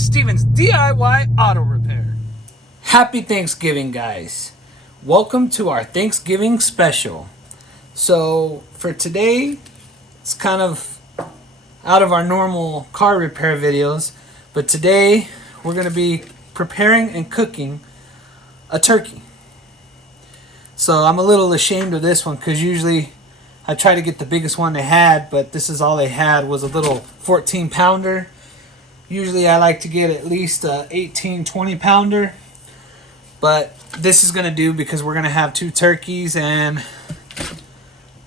Stevens DIY Auto Repair. Happy Thanksgiving, guys. Welcome to our Thanksgiving special. So, for today, it's kind of out of our normal car repair videos, but today we're going to be preparing and cooking a turkey. So, I'm a little ashamed of this one because usually I try to get the biggest one they had, but this is all they had was a little 14 pounder. Usually I like to get at least a 18, 20 pounder. But this is going to do because we're going to have 2 turkeys and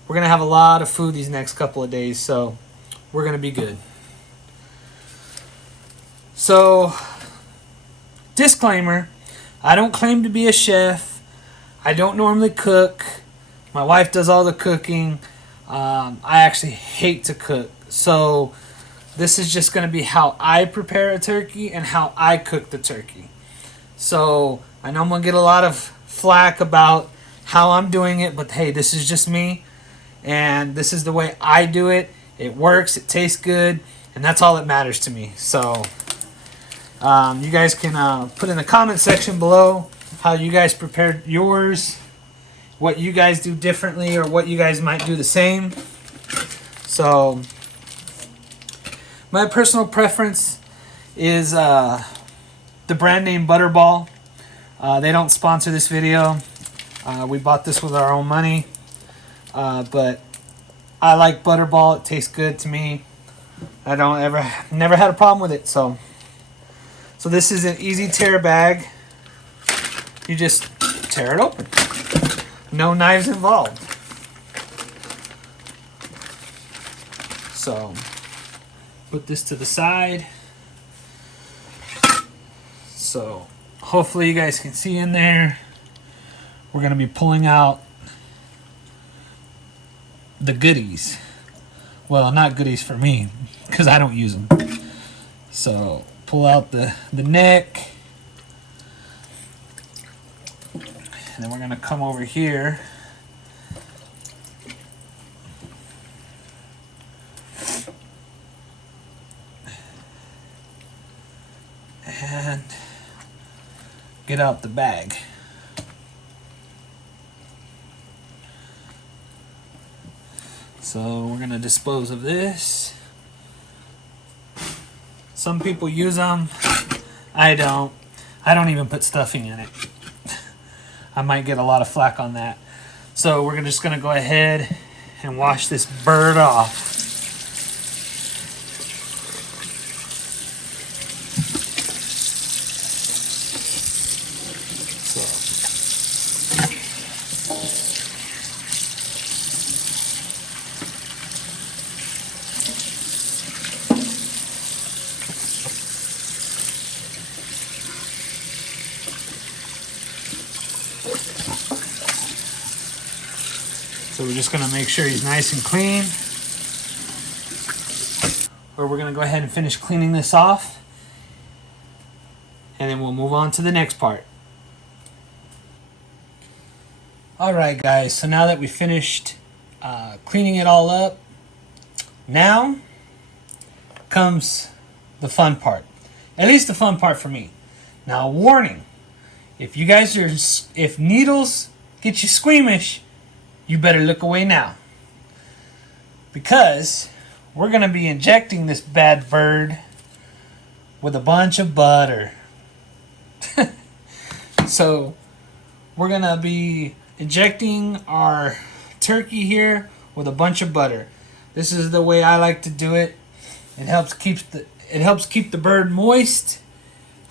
we're going to have a lot of food these next couple of days. So we're going to be good. So, disclaimer, I don't claim to be a chef. I don't normally cook. My wife does all the cooking. I actually hate to cook. So this is just going to be how I prepare a turkey and how I cook the turkey. So I know I'm going to get a lot of flack about how I'm doing it, but hey, this is just me. And this is the way I do it. It works, it tastes good, and that's all that matters to me. So you guys can put in the comment section below how you guys prepared yours, what you guys do differently, or what you guys might do the same. So my personal preference is the brand name Butterball. They don't sponsor this video. We bought this with our own money. But I like Butterball. It tastes good to me. I never had a problem with it. So this is an easy tear bag. You just tear it open. No knives involved. So put this to the side. So hopefully you guys can see in there. We're going to be pulling out the goodies. Well, not goodies for me because I don't use them. So pull out the neck. And then we're going to come over here. And get out the bag. So we're going to dispose of this. Some people use them. I don't. I don't even put stuffing in it. I might get a lot of flack on that. So we're just going to go ahead and wash this bird off. So we're just going to make sure he's nice and clean. Or we're going to go ahead and finish cleaning this off. And then we'll move on to the next part. Alright guys, so now that we finished cleaning it all up, now comes the fun part. At least the fun part for me. Now warning, if needles get you squeamish, you better look away now. Because we're going to be injecting this bad bird with a bunch of butter. So we're going to be injecting our turkey here with a bunch of butter. This is the way I like to do it. It helps keep the bird moist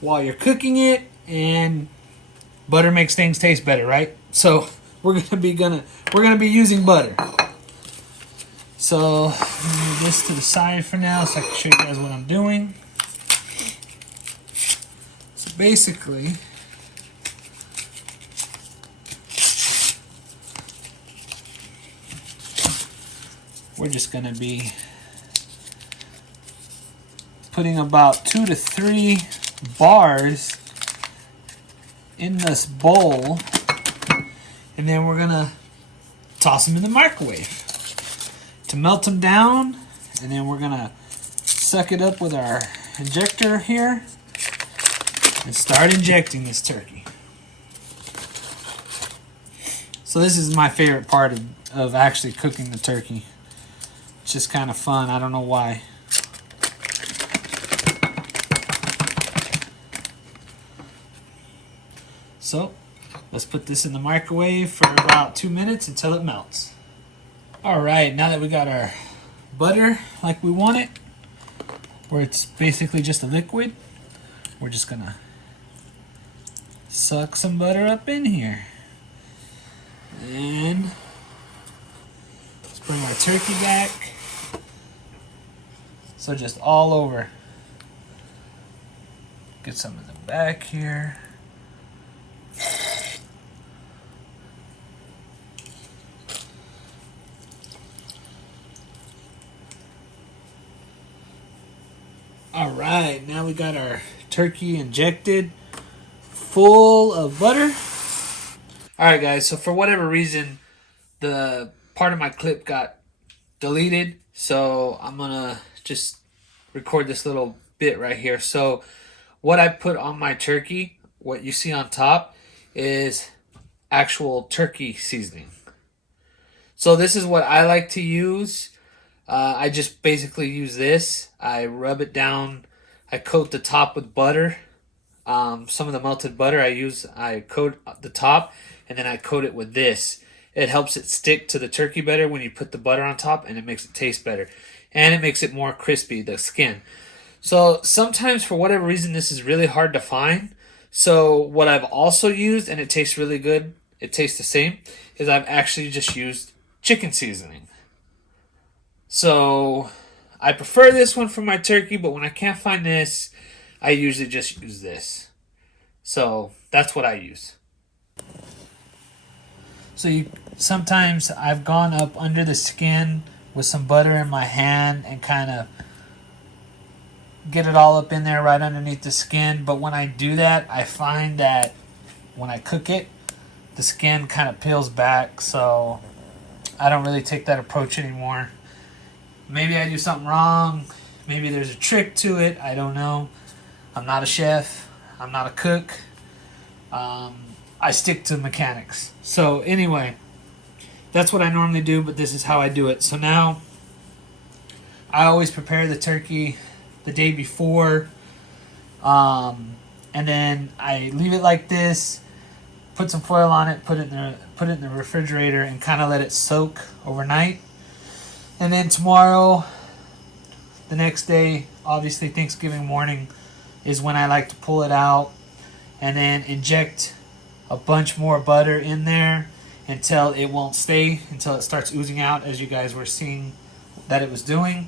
while you're cooking it, and butter makes things taste better, right? So we're gonna be using butter. So move this to the side for now so I can show you guys what I'm doing. So basically, we're just gonna be putting about 2 to 3 bars in this bowl. And then we're going to toss them in the microwave to melt them down. And then we're going to suck it up with our injector here. and start injecting this turkey. So this is my favorite part of actually cooking the turkey. It's just kind of fun. I don't know why. So let's put this in the microwave for about 2 minutes until it melts. Alright, now that we got our butter like we want it, where it's basically just a liquid, we're just gonna suck some butter up in here. And let's bring our turkey back. So just all over. Get some in the back here. Alright, now we got our turkey injected full of butter. Alright guys, so for whatever reason, the part of my clip got deleted. So I'm gonna just record this little bit right here. So what I put on my turkey, what you see on top, is actual turkey seasoning. So this is what I like to use. I just basically use this. I rub it down. I coat the top with butter. Some of the melted butter I coat the top, and then I coat it with this. It helps it stick to the turkey better when you put the butter on top, and it makes it taste better. And it makes it more crispy, the skin. So sometimes, for whatever reason, this is really hard to find. So what I've also used, and it tastes really good, it tastes the same, is I've actually just used chicken seasoning. So I prefer this one for my turkey, but when I can't find this, I usually just use this. So that's what I use. So sometimes I've gone up under the skin with some butter in my hand and kind of get it all up in there right underneath the skin. But when I do that, I find that when I cook it, the skin kind of peels back. So I don't really take that approach anymore. Maybe I do something wrong. Maybe there's a trick to it. I don't know. I'm not a chef. I'm not a cook. I stick to mechanics. So anyway, that's what I normally do, but this is how I do it. So now, I always prepare the turkey the day before, and then I leave it like this, put some foil on it, put it in the refrigerator, and kind of let it soak overnight. And then tomorrow, the next day, obviously Thanksgiving morning, is when I like to pull it out and then inject a bunch more butter in there until it won't stay, until it starts oozing out, as you guys were seeing that it was doing.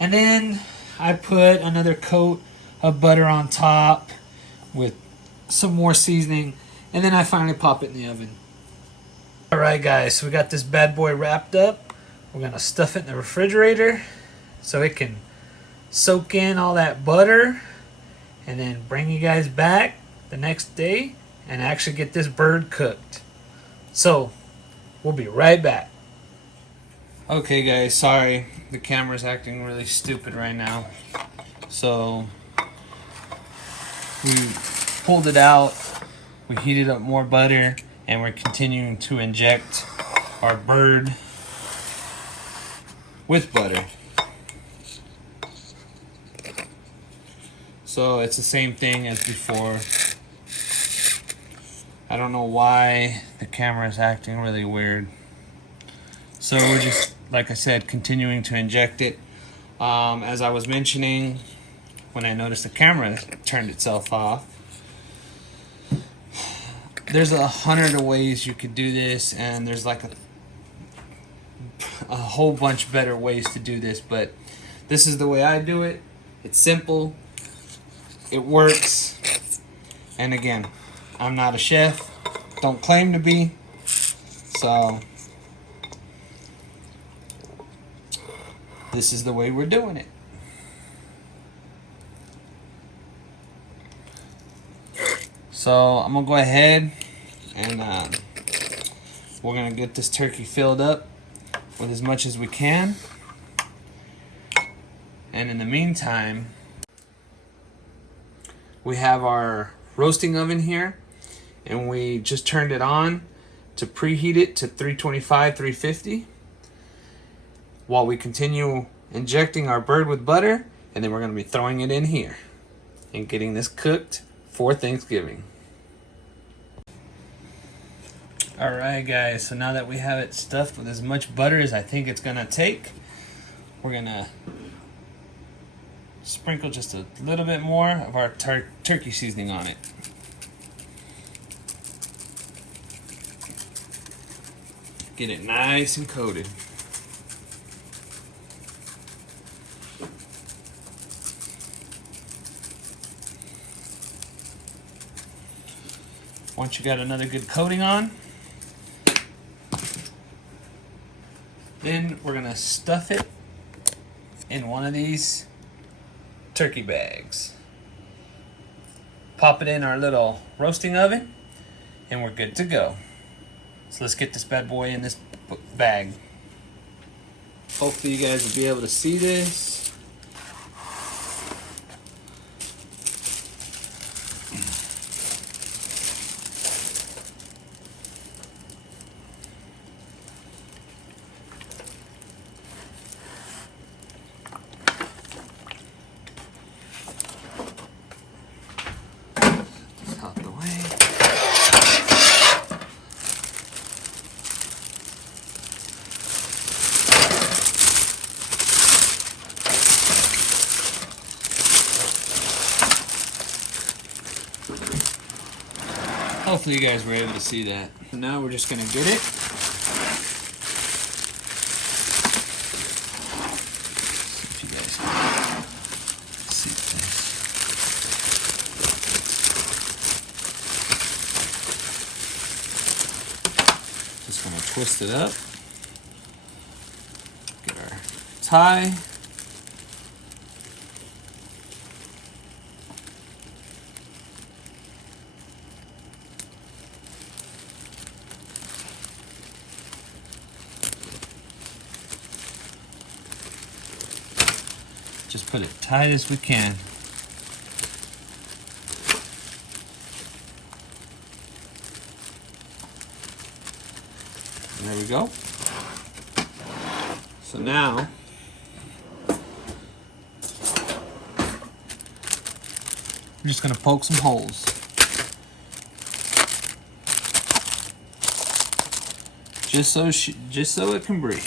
And then I put another coat of butter on top with some more seasoning, and then I finally pop it in the oven. Alright guys, so we got this bad boy wrapped up. We're going to stuff it in the refrigerator so it can soak in all that butter, and then bring you guys back the next day and actually get this bird cooked. So we'll be right back. Okay guys, sorry, the camera's acting really stupid right now. So we pulled it out, we heated up more butter, and we're continuing to inject our bird with butter. So it's the same thing as before. I don't know why the camera is acting really weird. So we're just, like I said, continuing to inject it. As I was mentioning, when I noticed the camera turned itself off, there's 100 ways you could do this, and there's like a whole bunch better ways to do this, but this is the way I do it. It's simple, it works, and again, I'm not a chef, don't claim to be, so this is the way we're doing it. So I'm gonna go ahead and we're gonna get this turkey filled up with as much as we can, and in the meantime we have our roasting oven here, and we just turned it on to preheat it to 325, 350 while we continue injecting our bird with butter, and then we're going to be throwing it in here and getting this cooked for Thanksgiving. Alright guys, so now that we have it stuffed with as much butter as I think it's going to take, we're going to sprinkle just a little bit more of our turkey seasoning on it. Get it nice and coated. Once you got another good coating on, then we're going to stuff it in one of these turkey bags. Pop it in our little roasting oven, and we're good to go. So let's get this bad boy in this bag. Hopefully you guys will be able to see this. Out the way. Hopefully you guys were able to see that. So now we're just gonna get it. See if you guys can see this. Just gonna twist it up. Get our tie. Just put it tight as we can. And there we go. So now, I'm just gonna poke some holes. Just so it can breathe.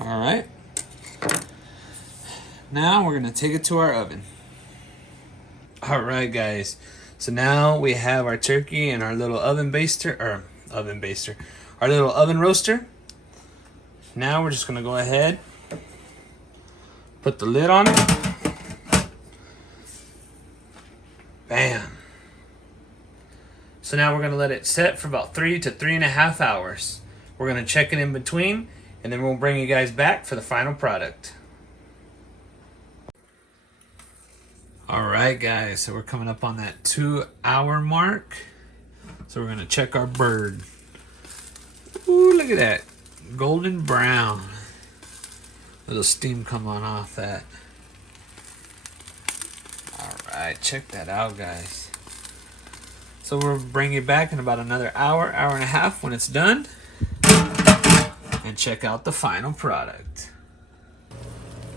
All right. Now we're gonna take it to our oven. All right, guys. So now we have our turkey and our little our little oven roaster. Now we're just gonna go ahead, put the lid on it. Bam. So now we're gonna let it set for about 3 to 3.5 hours. We're gonna check it in between, and then we'll bring you guys back for the final product. All right, guys, so we're coming up on that 2-hour mark. So we're gonna check our bird. Ooh, look at that, golden brown. Little steam coming off that. All right, check that out, guys. So we'll bring you back in about another hour, hour and a half when it's done, and check out the final product.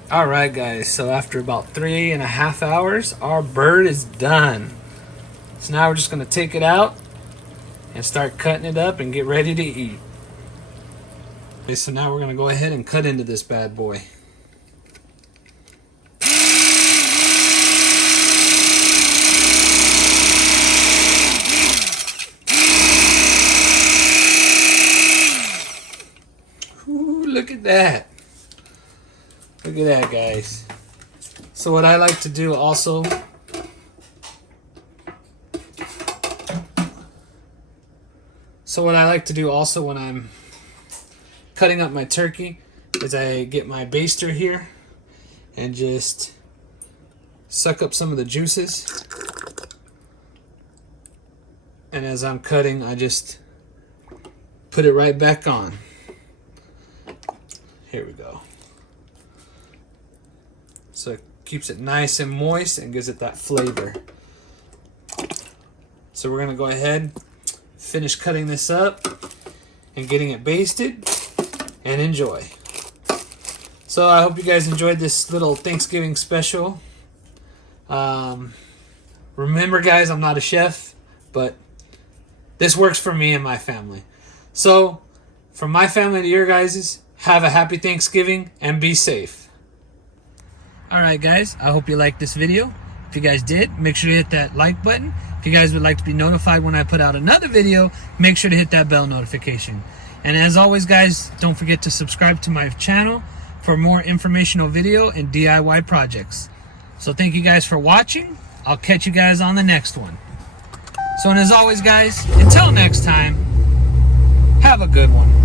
All right, guys, so after about 3.5 hours, our bird is done. So now we're just gonna take it out and start cutting it up and get ready to eat. Okay, so now we're gonna go ahead and cut into this bad boy. at that. Look at that, guys. So what I like to do also, when I'm cutting up my turkey is I get my baster here and just suck up some of the juices. And as I'm cutting, I just put it right back on. Here we go. So it keeps it nice and moist and gives it that flavor. So we're gonna go ahead, finish cutting this up and getting it basted, and enjoy. So I hope you guys enjoyed this little Thanksgiving special. Remember, guys, I'm not a chef, but this works for me and my family. So from my family to your guys's, have a happy Thanksgiving and be safe. Alright guys, I hope you liked this video. If you guys did, make sure to hit that like button. If you guys would like to be notified when I put out another video, make sure to hit that bell notification. And as always, guys, don't forget to subscribe to my channel for more informational video and DIY projects. So thank you guys for watching. I'll catch you guys on the next one. So, and as always, guys, until next time, have a good one.